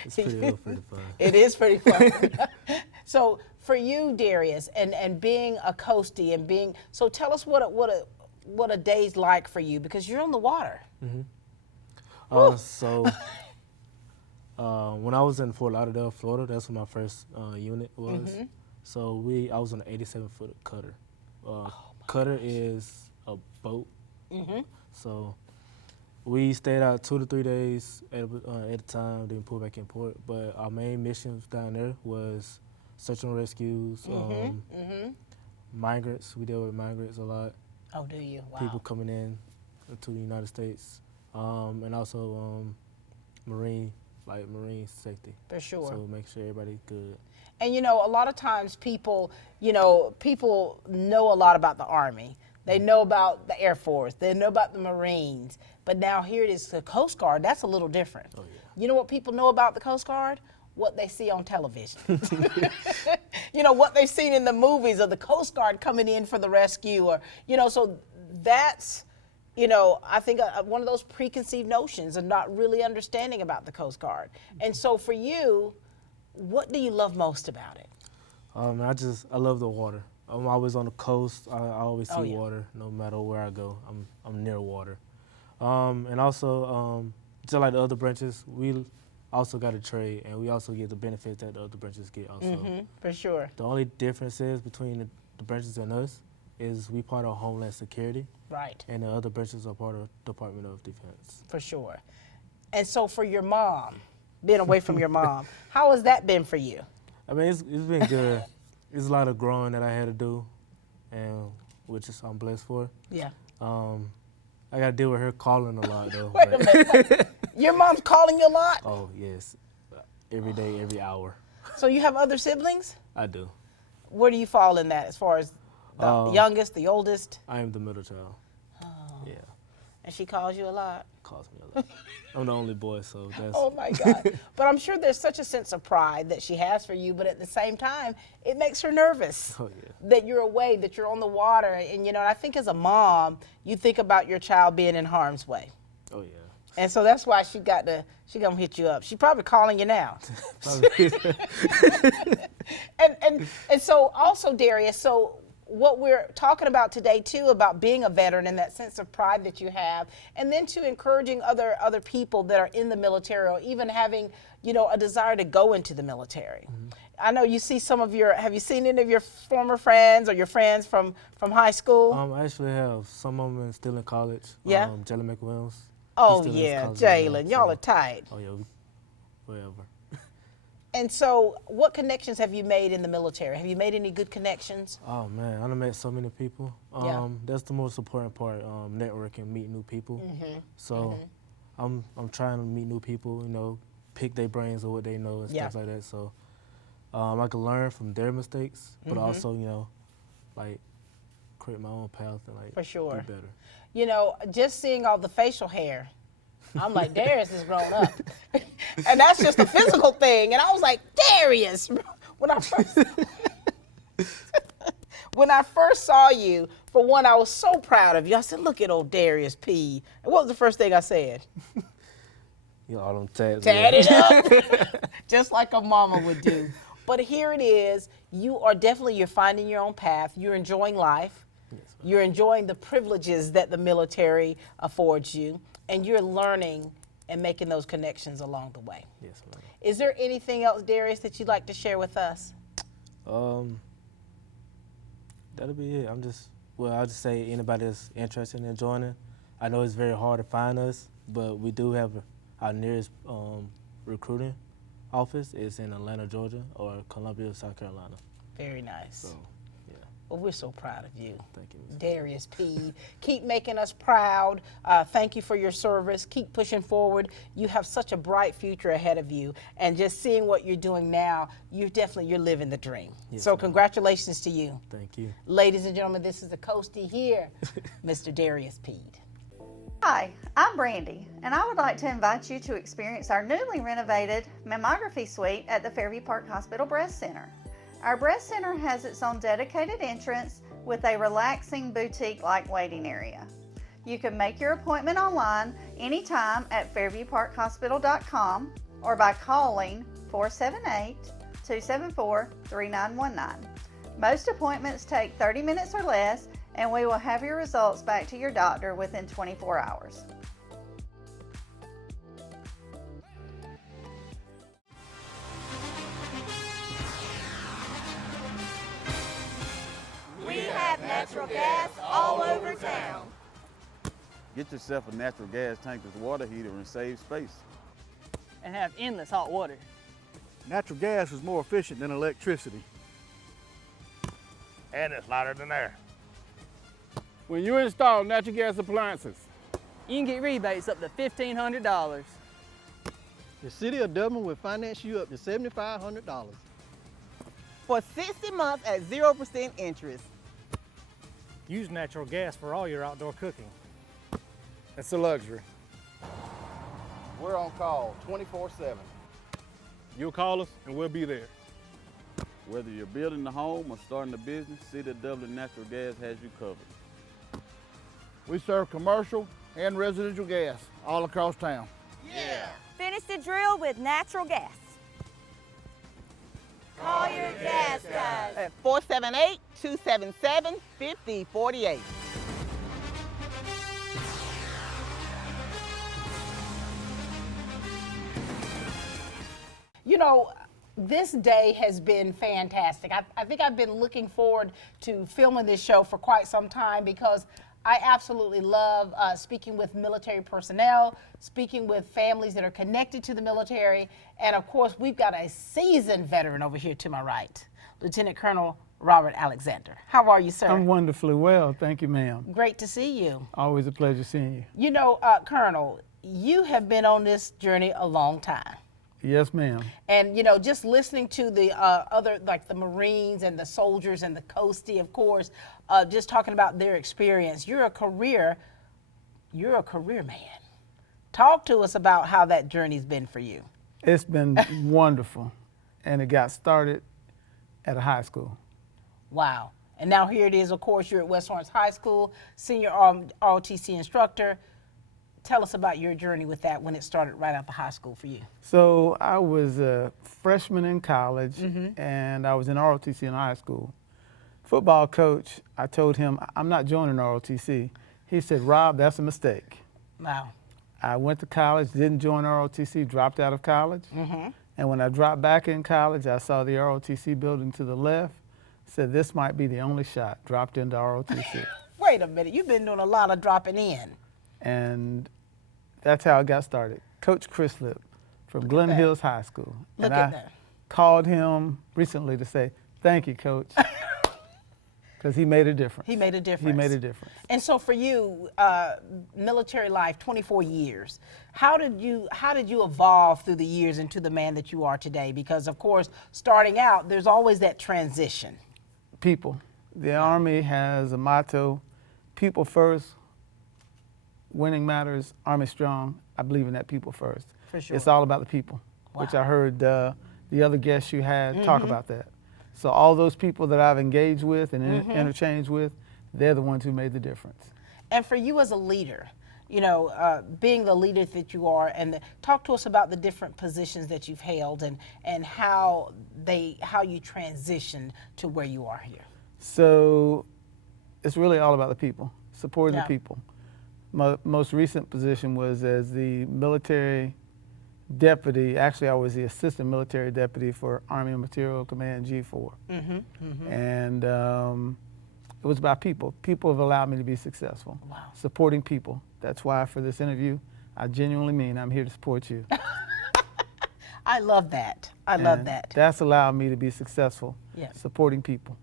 It's pretty fun. It is pretty fun. So for you, Darius, and being a coastie and so tell us what a day's like for you, because you're on the water. So when I was in Fort Lauderdale, Florida, that's where my first unit was. So I was on an 87-foot cutter. Cutter is a boat. So we stayed out 2 to 3 days at a time, then pull back in port. But our main missions down there was search and rescues, migrants. We deal with migrants a lot. Oh, do you? Wow. People coming in to the United States. and also marine safety. For sure. So make sure everybody's good. And you know, a lot of times people know a lot about the Army. They know about the Air Force. They know about the Marines. But now here it is, the Coast Guard. That's a little different. Oh, yeah. You know what people know about the Coast Guard? What they see on television. You know, what they've seen in the movies of the Coast Guard coming in for the rescue, or, you know, so that's, you know, I think one of those preconceived notions of not really understanding about the Coast Guard. And so for you, what do you love most about it? I love the water. I'm always on the coast. I always see yeah. water no matter where I go. I'm near water. And also, just like the other branches, we also got a trade, and we also get the benefits that the other branches get also. For sure. The only difference is between the branches and us is we part of Homeland Security. Right. And the other branches are part of Department of Defense. For sure. And so for your mom, being away from your mom, how has that been for you? I mean, it's been good. It's a lot of growing that I had to do, and which I'm blessed for. Yeah. I got to deal with her calling a lot, though. Wait a minute. Your mom's calling you a lot? Oh, yes. Every day, every hour. So you have other siblings? I do. Where do you fall in that as far as the youngest, the oldest? I am the middle child. Oh. Yeah. And she calls you a lot? Calls me a lot. I'm the only boy, so that's... Oh, my God. But I'm sure there's such a sense of pride that she has for you, but at the same time, it makes her nervous. Oh, yeah. That you're away, that you're on the water. And, you know, I think as a mom, you think about your child being in harm's way. Oh, yeah. And so that's why she gonna hit you up. She's probably calling you now. and so also, Darius, so what we're talking about today too, about being a veteran and that sense of pride that you have, and then to encouraging other people that are in the military, or even having, you know, a desire to go into the military. I know you see have you seen any of your former friends or your friends from high school? I actually have. Some of them still in college. Yeah? Jalen McWilliams. Oh yeah, Jalen, y'all are tight. Oh yeah, whatever. And so, what connections have you made in the military? Have you made any good connections? Oh man, I've met so many people. Yeah. That's the most important part, networking, meet new people. So I'm trying to meet new people, you know, pick their brains or what they know and stuff like that. So I can learn from their mistakes, but also, you know, like create my own path and like For sure. do better. You know, just seeing all the facial hair, I'm like, Darius is grown up. And that's just a physical thing. And I was like, Darius, when I first saw you, for one, I was so proud of you. I said, look at old Darius P. And what was the first thing I said? You know, all them tats. Tatted up, just like a mama would do. But here it is. You're finding your own path. You're enjoying life. You're enjoying the privileges that the military affords you, and you're learning and making those connections along the way. Yes, ma'am. Is there anything else, Darius, that you'd like to share with us? That'll be it. I'll just say anybody that's interested in joining. I know it's very hard to find us, but we do have our nearest recruiting office is in Atlanta, Georgia, or Columbia, South Carolina. Very nice. So, yeah. Well, we're so proud of you. Thank you, Ms. Darius P. Keep making us proud. Thank you for your service. Keep pushing forward. You have such a bright future ahead of you. And just seeing what you're doing now, you're living the dream. Yes, so ma'am. Congratulations to you. Thank you. Ladies and gentlemen, this is the Coastie here, Mr. Darius P. Hi, I'm Brandy, and I would like to invite you to experience our newly renovated mammography suite at the Fairview Park Hospital Breast Center. Our breast center has its own dedicated entrance with a relaxing boutique-like waiting area. You can make your appointment online anytime at fairviewparkhospital.com or by calling 478-274-3919. Most appointments take 30 minutes or less, and we will have your results back to your doctor within 24 hours. We have natural gas all over town. Get yourself a natural gas tankless water heater and save space. And have endless hot water. Natural gas is more efficient than electricity. And it's lighter than air. When you install natural gas appliances, You can get rebates up to $1,500. The City of Dublin will finance you up to $7,500. For 60 months at 0% interest. Use natural gas for all your outdoor cooking. It's a luxury. We're on call 24/7. You'll call us and we'll be there. Whether you're building a home or starting a business, City of Dublin Natural Gas has you covered. We serve commercial and residential gas all across town. Yeah. Finish the drill with natural gas. Call your gas guys. At 478-277-5048. You know, this day has been fantastic. I think I've been looking forward to filming this show for quite some time because I absolutely love speaking with military personnel, speaking with families that are connected to the military, and of course, we've got a seasoned veteran over here to my right, Lieutenant Colonel Robert Alexander. How are you, sir? I'm wonderfully well, thank you, ma'am. Great to see you. Always a pleasure seeing you. You know, Colonel, you have been on this journey a long time. Yes, ma'am. And, you know, just listening to the other, like the Marines and the soldiers and the Coastie, of course, just talking about their experience. You're a career man. Talk to us about how that journey's been for you. It's been wonderful. And it got started at a high school. Wow. And now here it is, of course, you're at West Orange High School, senior ROTC instructor. Tell us about your journey with that when it started right out the high school for you. So I was a freshman in college, and I was in ROTC in high school. Football coach, I told him, I'm not joining ROTC. He said, Rob, that's a mistake. Wow. I went to college, didn't join ROTC, dropped out of college. And when I dropped back in college, I saw the ROTC building to the left, said this might be the only shot, dropped into ROTC. Wait a minute, you've been doing a lot of dropping in. And that's how it got started. Coach Chrislip from Glen Hills High School. Look and at I that. called him recently to say, thank you, Coach, because he made a difference. He made a difference. He made a difference. And so for you, military life, 24 years, how did you evolve through the years into the man that you are today? Because of course, starting out, there's always that transition. People. The Army has a motto, people first, winning matters, Army strong. I believe in that people first. For sure. It's all about the people, which I heard the other guests you had talk about that. So all those people that I've engaged with and interchanged with, they're the ones who made the difference. And for you as a leader, you know, being the leader that you are, and talk to us about the different positions that you've held and how you transitioned to where you are here. So it's really all about the people, supporting the people. My most recent position was as the military deputy. Actually, I was the assistant military deputy for Army Material Command G4. And it was about people. People have allowed me to be successful. Wow. Supporting people. That's why for this interview, I genuinely mean I'm here to support you. I love that. I love that. That's allowed me to be successful, supporting people.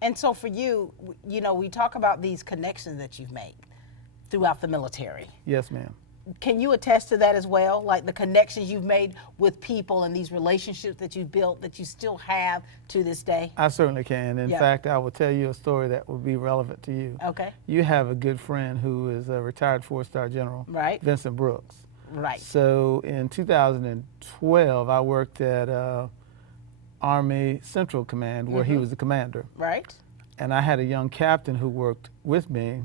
And so for you, you know, we talk about these connections that you've made throughout the military. Yes, ma'am. Can you attest to that as well? Like the connections you've made with people and these relationships that you've built that you still have to this day? I certainly can. In fact, I will tell you a story that will be relevant to you. Okay. You have a good friend who is a retired 4-star general, Vincent Brooks. Right. So in 2012, I worked at Army Central Command where he was the commander. Right. And I had a young captain who worked with me,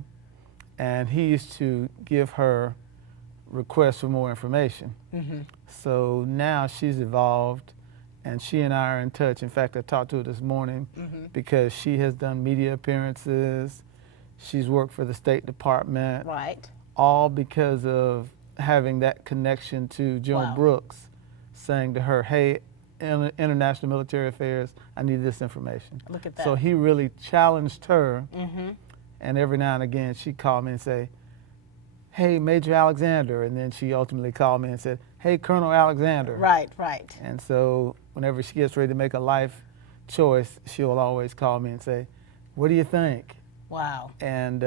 and he used to give her requests for more information. So now she's evolved, and she and I are in touch. In fact, I talked to her this morning because she has done media appearances. She's worked for the State Department. Right. All because of having that connection to General Brooks, saying to her, hey, in international military affairs, I need this information. Look at that. So he really challenged her, and every now and again she'd call me and say, hey, Major Alexander, and then she ultimately called me and said, hey, Colonel Alexander. Right, right. And so whenever she gets ready to make a life choice, she'll always call me and say, what do you think? Wow. And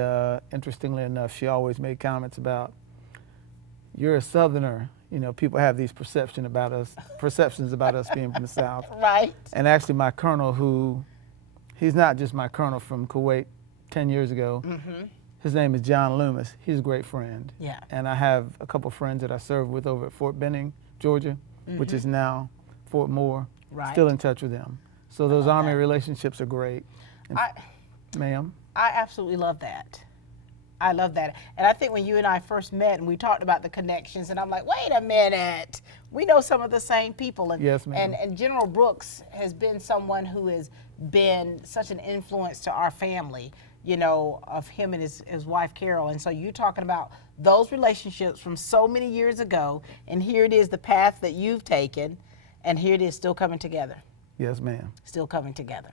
interestingly enough, she always made comments about you're a Southerner. You know, people have these perceptions about us being from the South. Right. And actually my colonel, he's not just my colonel from Kuwait 10 years ago. Mm-hmm. His name is John Loomis. He's a great friend. Yeah. And I have a couple friends that I served with over at Fort Benning, Georgia, which is now Fort Moore. Right. Still in touch with them. So those Army relationships are great. And, ma'am? I absolutely love that. I love that. And I think when you and I first met and we talked about the connections, and I'm like, wait a minute, we know some of the same people. And, yes, ma'am. And General Brooks has been someone who has been such an influence to our family, you know, of him and his wife, Carol. And so you're talking about those relationships from so many years ago, and here it is, the path that you've taken, and here it is still coming together. Yes, ma'am. Still coming together.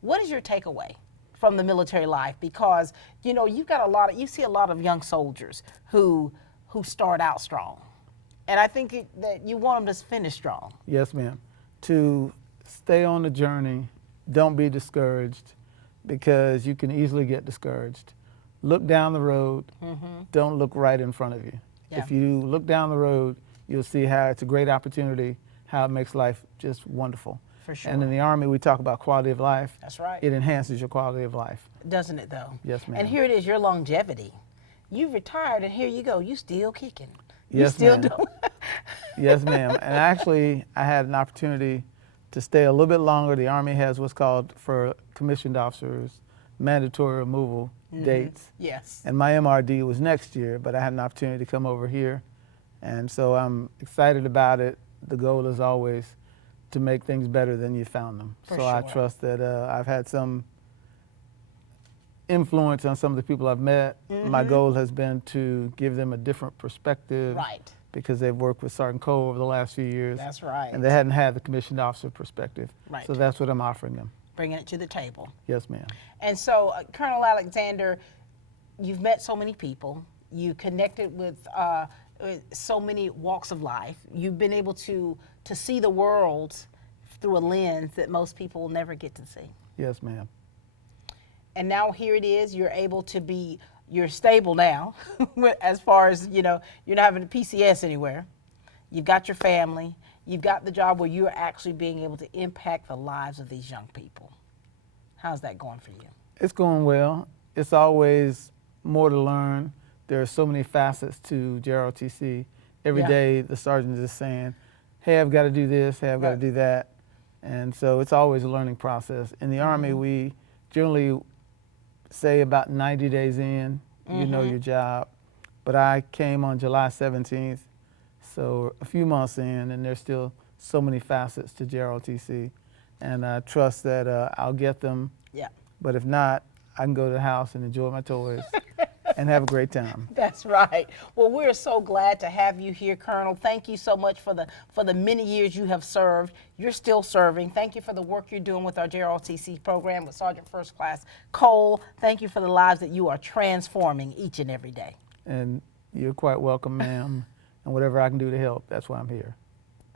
What is your takeaway from the military life? Because, you know, you see a lot of young soldiers who start out strong. And I think that you want them to finish strong. Yes, ma'am. To stay on the journey, don't be discouraged, because you can easily get discouraged. Look down the road, don't look right in front of you. Yeah. If you look down the road, you'll see how it's a great opportunity, how it makes life just wonderful. For sure. And in the Army, we talk about quality of life. That's right. It enhances your quality of life. Doesn't it, though? Yes, ma'am. And here it is, your longevity. You retired, and here you go. You still kicking. Yes, you still ma'am. doing. Yes, ma'am. And actually, I had an opportunity to stay a little bit longer. The Army has what's called, for commissioned officers, mandatory removal dates. Yes. And my MRD was next year, but I had an opportunity to come over here. And so I'm excited about it. The goal is always to make things better than you found them. For so sure. I trust that I've had some influence on some of the people I've met. My goal has been to give them a different perspective. Right. Because they've worked with Sergeant Cole over the last few years. That's right. And they hadn't had the commissioned officer perspective. Right. So that's what I'm offering them. Bringing it to the table. Yes, ma'am. And so, Colonel Alexander, you've met so many people. You connected with so many walks of life. You've been able to see the world through a lens that most people will never get to see. Yes, ma'am. And now here it is, you're stable now, as far as, you know, you're not having a PCS anywhere. You've got your family. You've got the job where you're actually being able to impact the lives of these young people. How's that going for you? It's going well. It's always more to learn. There are so many facets to JROTC. Every day the sergeant is saying, hey, I've got to do this, hey, I've got to do that. And so it's always a learning process. In the Army, we generally say about 90 days in, you know your job. But I came on July 17th, so a few months in, and there's still so many facets to JROTC. And I trust that I'll get them. Yeah. But if not, I can go to the house and enjoy my toys and have a great time. That's right. Well, we're so glad to have you here, Colonel. Thank you so much for the many years you have served. You're still serving. Thank you for the work you're doing with our JROTC program with Sergeant First Class Cole. Thank you for the lives that you are transforming each and every day. And you're quite welcome, ma'am. And whatever I can do to help, that's why I'm here.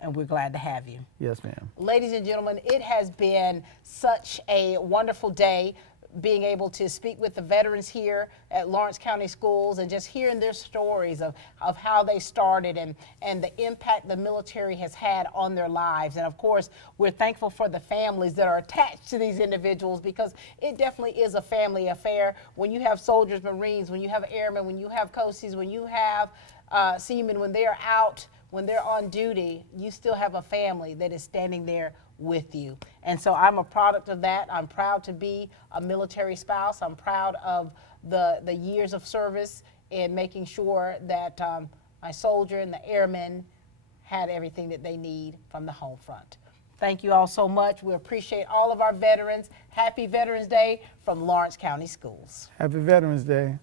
And we're glad to have you. Yes, ma'am. Ladies and gentlemen, it has been such a wonderful day being able to speak with the veterans here at Lawrence County Schools and just hearing their stories of how they started and the impact the military has had on their lives. And of course, we're thankful for the families that are attached to these individuals, because it definitely is a family affair. When you have soldiers, Marines, when you have airmen, when you have COSIs, when you have seamen, when they're out, when they're on duty, you still have a family that is standing there with you. And so I'm a product of that. I'm proud to be a military spouse. I'm proud of the years of service and making sure that my soldier and the airmen had everything that they need from the home front. Thank you all so much. We appreciate all of our veterans. Happy Veterans Day from Lawrence County Schools. Happy Veterans Day.